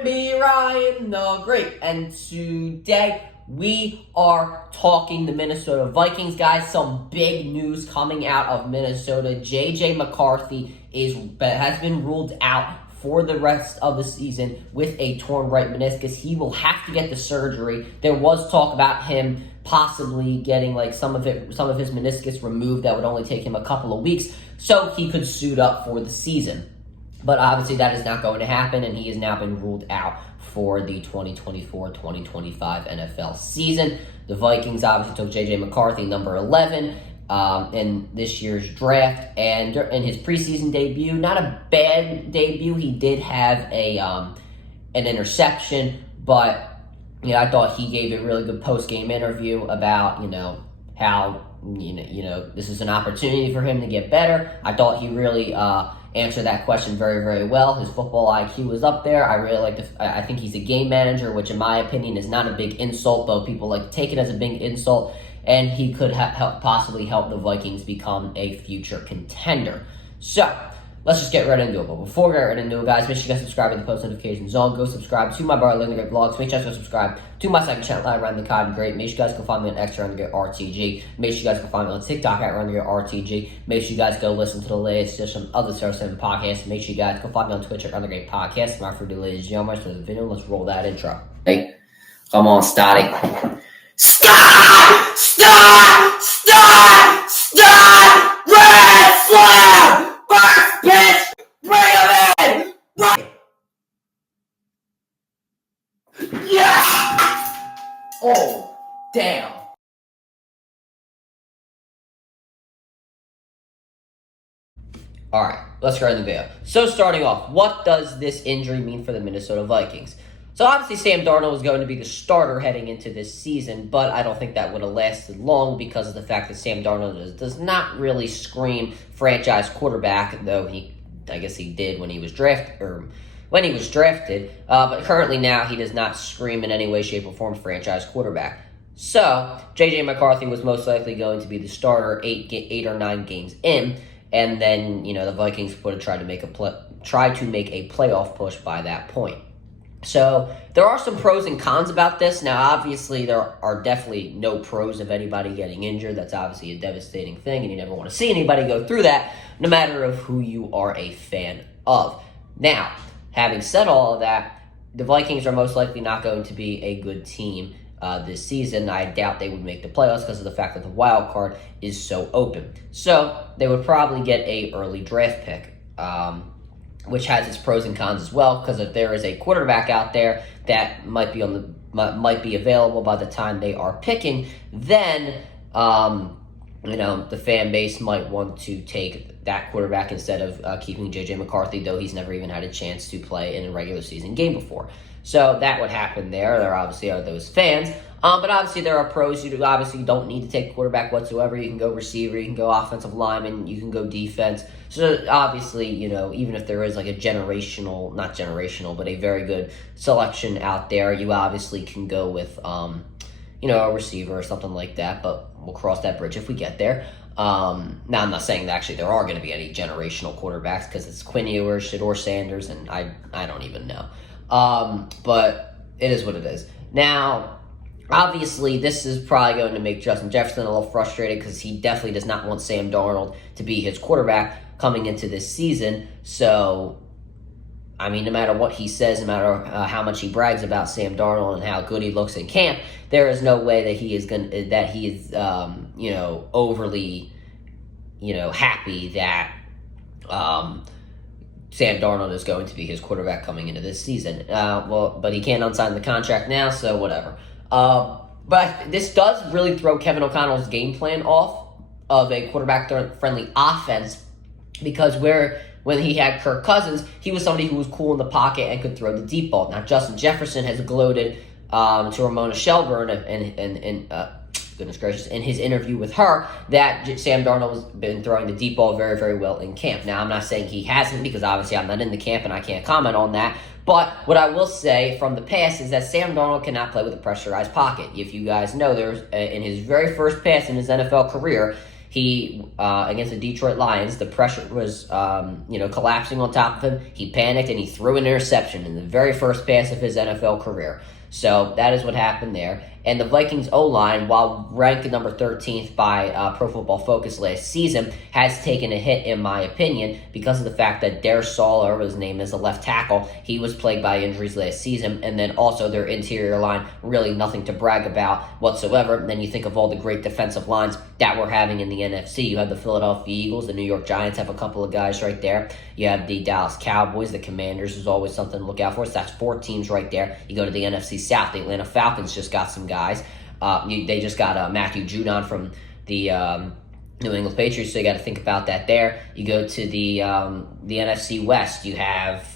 and be Ryan the Great. And today we are talking the Minnesota Vikings, guys. Some big news coming out of Minnesota. J.J. McCarthy has been ruled out for the rest of the season with a torn right meniscus. He will have to get the surgery. There was talk about him possibly getting some of his meniscus removed. That would only take him a couple of weeks, so he could suit up for the season. But obviously that is not going to happen, and he has now been ruled out for the 2024-2025 NFL season. The Vikings obviously took J.J. McCarthy, number 11, in this year's draft, and in his preseason debut, not a bad debut. He did have an interception, but I thought he gave a really good post-game interview about how this is an opportunity for him to get better. I thought he really answered that question very, very well. His football IQ was up there. I really like I think he's a game manager, which in my opinion is not a big insult, though people like to take it as a big insult. And he could possibly help the Vikings become a future contender. So, let's just get right into it. But before we get right into it, guys, make sure you guys subscribe to the post notifications on. Go subscribe to my bar Learning Great vlogs. Make sure you guys go subscribe to my second channel at Ryan the Cotton Great. Make sure you guys can find me on X at RTG. Make sure you guys can find me on TikTok at Ryan the RTG. Make sure you guys go listen to the latest edition of the Star 7 podcast. Make sure you guys go find me on Twitch at Ryan the Great Podcast. Smart for the ladies and gentlemen. For the video, let's roll that intro. Hey, come on, Stotty. Stop! Stop! Stop! Stop! Red Slam! First pitch! Bring him in! Yes! Oh, damn. All right, let's go into the video. So starting off, what does this injury mean for the Minnesota Vikings? So obviously Sam Darnold was going to be the starter heading into this season, but I don't think that would have lasted long because of the fact that Sam Darnold does not really scream franchise quarterback, though I guess he did when he was drafted, but currently now he does not scream in any way, shape, or form franchise quarterback. So J.J. McCarthy was most likely going to be the starter 8 or 9 games in, and then the Vikings would have tried to make a playoff push by that point. So there are some pros and cons about this. Now, obviously, there are definitely no pros of anybody getting injured. That's obviously a devastating thing, and you never want to see anybody go through that, no matter of who you are a fan of. Now, having said all of that, the Vikings are most likely not going to be a good team this season. I doubt they would make the playoffs because of the fact that the wild card is so open. So they would probably get a early draft pick, which has its pros and cons as well, because if there is a quarterback out there that might be available by the time they are picking, then the fan base might want to take that quarterback instead of keeping J.J. McCarthy, though he's never even had a chance to play in a regular season game before. So that would happen there. There obviously are those fans. But obviously there are pros. You obviously don't need to take quarterback whatsoever. You can go receiver, you can go offensive lineman, you can go defense. So obviously, even if there is like a but a very good selection out there, you obviously can go with, a receiver or something like that. But we'll cross that bridge if we get there. Now, I'm not saying that actually there are going to be any generational quarterbacks because it's Quinn Ewers, Shedeur Sanders, and I don't even know. But it is what it is. Now, obviously, this is probably going to make Justin Jefferson a little frustrated because he definitely does not want Sam Darnold to be his quarterback coming into this season. So, no matter what he says, no matter how much he brags about Sam Darnold and how good he looks in camp, there is no way that he is overly, happy that Sam Darnold is going to be his quarterback coming into this season. But he can't unsign the contract now, so whatever. But this does really throw Kevin O'Connell's game plan off of a quarterback-friendly offense, because when he had Kirk Cousins, he was somebody who was cool in the pocket and could throw the deep ball. Now, Justin Jefferson has gloated to Ramona Shelburne and goodness gracious, in his interview with her, that Sam Darnold has been throwing the deep ball very, very well in camp. Now, I'm not saying he hasn't, because obviously I'm not in the camp and I can't comment on that. But what I will say from the past is that Sam Darnold cannot play with a pressurized pocket. If you guys know, in his very first pass in his NFL career, He against the Detroit Lions, the pressure was collapsing on top of him. He panicked and he threw an interception in the very first pass of his NFL career. So that is what happened there. And the Vikings O-line, while ranked number 13th by Pro Football Focus last season, has taken a hit, in my opinion, because of the fact that Darius Saul, or his name is, the left tackle, he was plagued by injuries last season. And then also their interior line, really nothing to brag about whatsoever. And then you think of all the great defensive lines that we're having in the NFC. You have the Philadelphia Eagles, the New York Giants have a couple of guys right there. You have the Dallas Cowboys, the Commanders is always something to look out for. So that's 4 teams right there. You go to the NFC South, the Atlanta Falcons just got some guys. They just got Matthew Judon from the New England Patriots, so you got to think about that there. You go to the NFC West. You have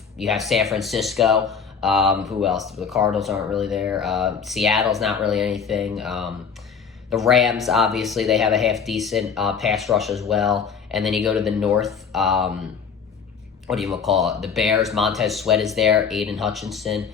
San Francisco. Who else? The Cardinals aren't really there. Seattle's not really anything. The Rams, obviously, they have a half decent pass rush as well. And then you go to the North. What do you call it? The Bears. Montez Sweat is there. Aiden Hutchinson.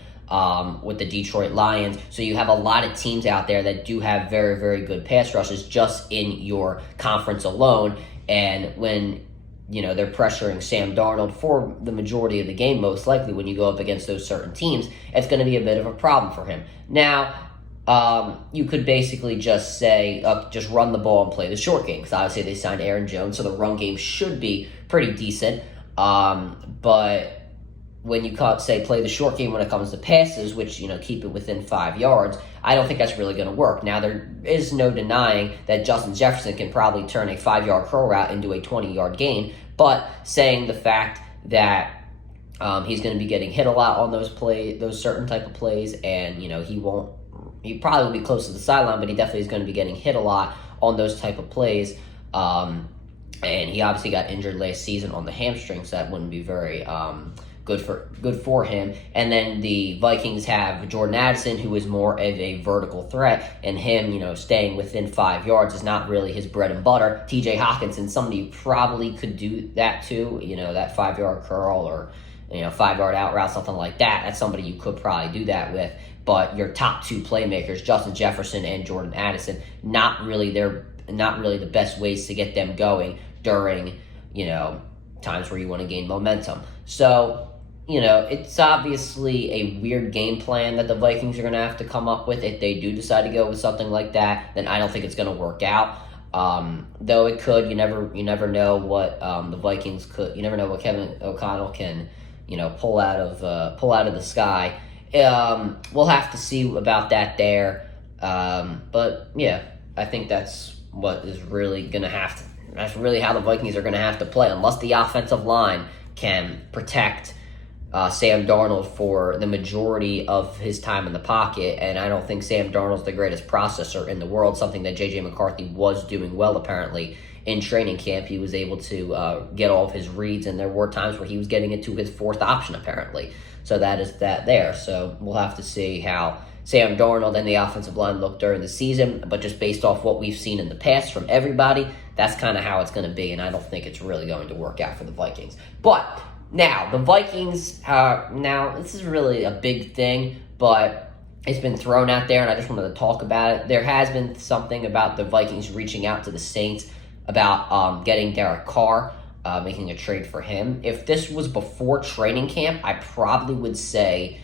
With the Detroit Lions. So you have a lot of teams out there that do have very, very good pass rushes just in your conference alone. And when, they're pressuring Sam Darnold for the majority of the game, most likely when you go up against those certain teams, it's going to be a bit of a problem for him. Now, you could basically just say, just run the ball and play the short game. Because obviously they signed Aaron Jones, so the run game should be pretty decent. But when you say play the short game when it comes to passes, which, keep it within 5 yards, I don't think that's really going to work. Now, there is no denying that Justin Jefferson can probably turn a 5-yard curl route into a 20-yard gain, but saying the fact that he's going to be getting hit a lot on those certain type of plays, and, he probably will be close to the sideline, but he definitely is going to be getting hit a lot on those type of plays. And he obviously got injured last season on the hamstring, so that wouldn't be very good for him. And then the Vikings have Jordan Addison, who is more of a vertical threat, and him, staying within 5 yards is not really his bread and butter. TJ Hawkinson, somebody who probably could do that too, that 5-yard curl or 5-yard out route, something like that. That's somebody you could probably do that with. But your top 2 playmakers, Justin Jefferson and Jordan Addison, not really the best ways to get them going during, times where you want to gain momentum. So, it's obviously a weird game plan that the Vikings are going to have to come up with. If they do decide to go with something like that, then I don't think it's going to work out. Though it could, you never know what the Vikings could. You never know what Kevin O'Connell can, pull out of the sky. We'll have to see about that there. But yeah, I think that's what is really going to have to. That's really how the Vikings are going to have to play, unless the offensive line can protect Sam Darnold for the majority of his time in the pocket. And I don't think Sam Darnold's the greatest processor in the world, something that J.J. McCarthy was doing well, apparently, in training camp. He was able to get all of his reads, and there were times where he was getting it to his 4th option, apparently. So that is that there. So we'll have to see how Sam Darnold and the offensive line look during the season. But just based off what we've seen in the past from everybody, that's kind of how it's going to be, and I don't think it's really going to work out for the Vikings. But now, the Vikings, now this is really a big thing, but it's been thrown out there, and I just wanted to talk about it. There has been something about the Vikings reaching out to the Saints about getting Derek Carr, making a trade for him. If this was before training camp, I probably would say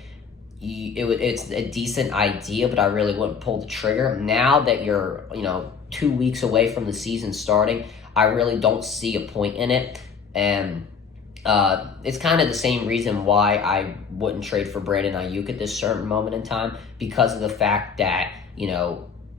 it's a decent idea, but I really wouldn't pull the trigger. Now that you're, 2 weeks away from the season starting, I really don't see a point in it. And it's kind of the same reason why I wouldn't trade for Brandon Ayuk at this certain moment in time, because of the fact that,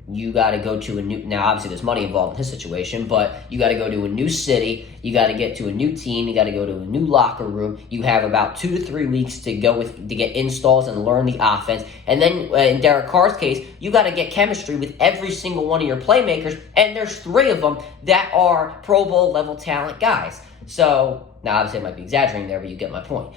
you got to go to a new, now obviously there's money involved in his situation, but you got to go to a new city, you got to get to a new team, you got to go to a new locker room. You have about 2 to 3 weeks to get installs and learn the offense. And then in Derek Carr's case, you got to get chemistry with every single one of your playmakers, and there's 3 of them that are Pro Bowl level talent guys. So, now obviously I might be exaggerating there, but you get my point.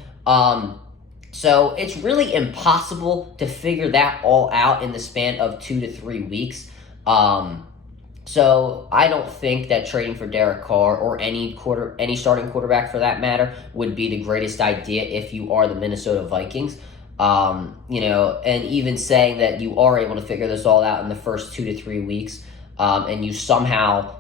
So it's really impossible to figure that all out in the span of 2 to 3 weeks. So I don't think that trading for Derek Carr or any starting quarterback for that matter would be the greatest idea if you are the Minnesota Vikings. And even saying that you are able to figure this all out in the first 2 to 3 weeks, and you somehow,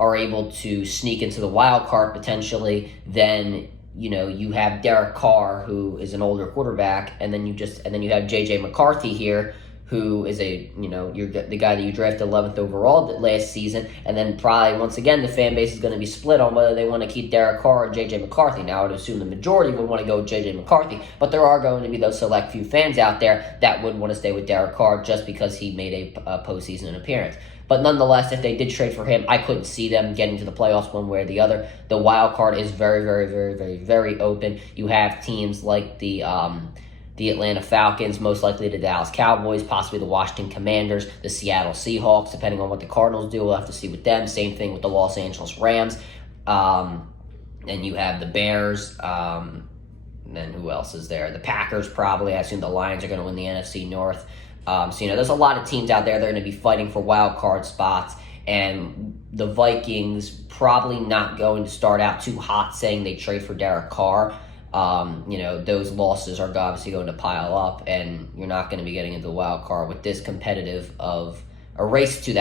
are able to sneak into the wild card potentially, then you have Derek Carr, who is an older quarterback, and then you have JJ McCarthy here, who is you're the guy that you drafted 11th overall last season, and then probably once again the fan base is going to be split on whether they want to keep Derek Carr or JJ McCarthy. Now I would assume the majority would want to go with JJ McCarthy, but there are going to be those select few fans out there that would want to stay with Derek Carr just because he made a postseason appearance. But nonetheless, if they did trade for him, I couldn't see them getting to the playoffs one way or the other. The wild card is very, very, very, very, very open. You have teams like the Atlanta Falcons, most likely the Dallas Cowboys, possibly the Washington Commanders, the Seattle Seahawks, depending on what the Cardinals do. We'll have to see with them. Same thing with the Los Angeles Rams. Then you have the Bears. Then who else is there? The Packers probably. I assume the Lions are going to win the NFC North. So, there's a lot of teams out there that are going to be fighting for wild card spots, and the Vikings probably not going to start out too hot saying they trade for Derek Carr. Those losses are obviously going to pile up, and you're not going to be getting into the wild card with this competitive of a race to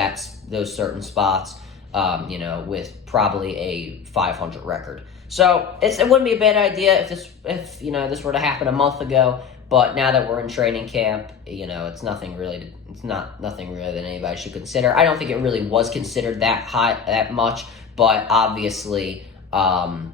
those certain spots, with probably a 500 record. So it wouldn't be a bad idea if this were to happen a month ago. But now that we're in training camp, it's nothing really that anybody should consider. I don't think it really was considered that much, but obviously, there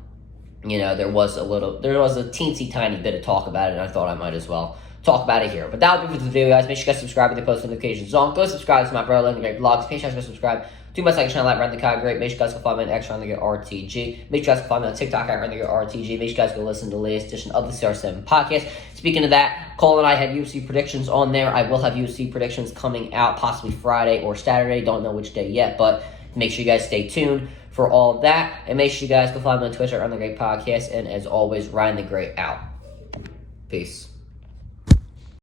was a teensy tiny bit of talk about it, and I thought I might as well talk about it here. But that would be for the video, guys. Make sure you guys subscribe with the post notifications on. Go subscribe to my brother, Learning Great Vlogs. Make sure you guys go subscribe to my second channel at Run the Kai Great. Make sure you guys go follow me on X, Run the Great RTG. Make sure you guys go follow me on TikTok at Run the Great RTG. Make sure you guys go listen to the latest edition of the CR7 podcast. Speaking of that, Cole and I had UFC predictions on there. I will have UFC predictions coming out possibly Friday or Saturday. Don't know which day yet, but make sure you guys stay tuned for all of that. And make sure you guys go follow me on Twitter at Run the Great Podcast. And as always, Ryan the Great out. Peace.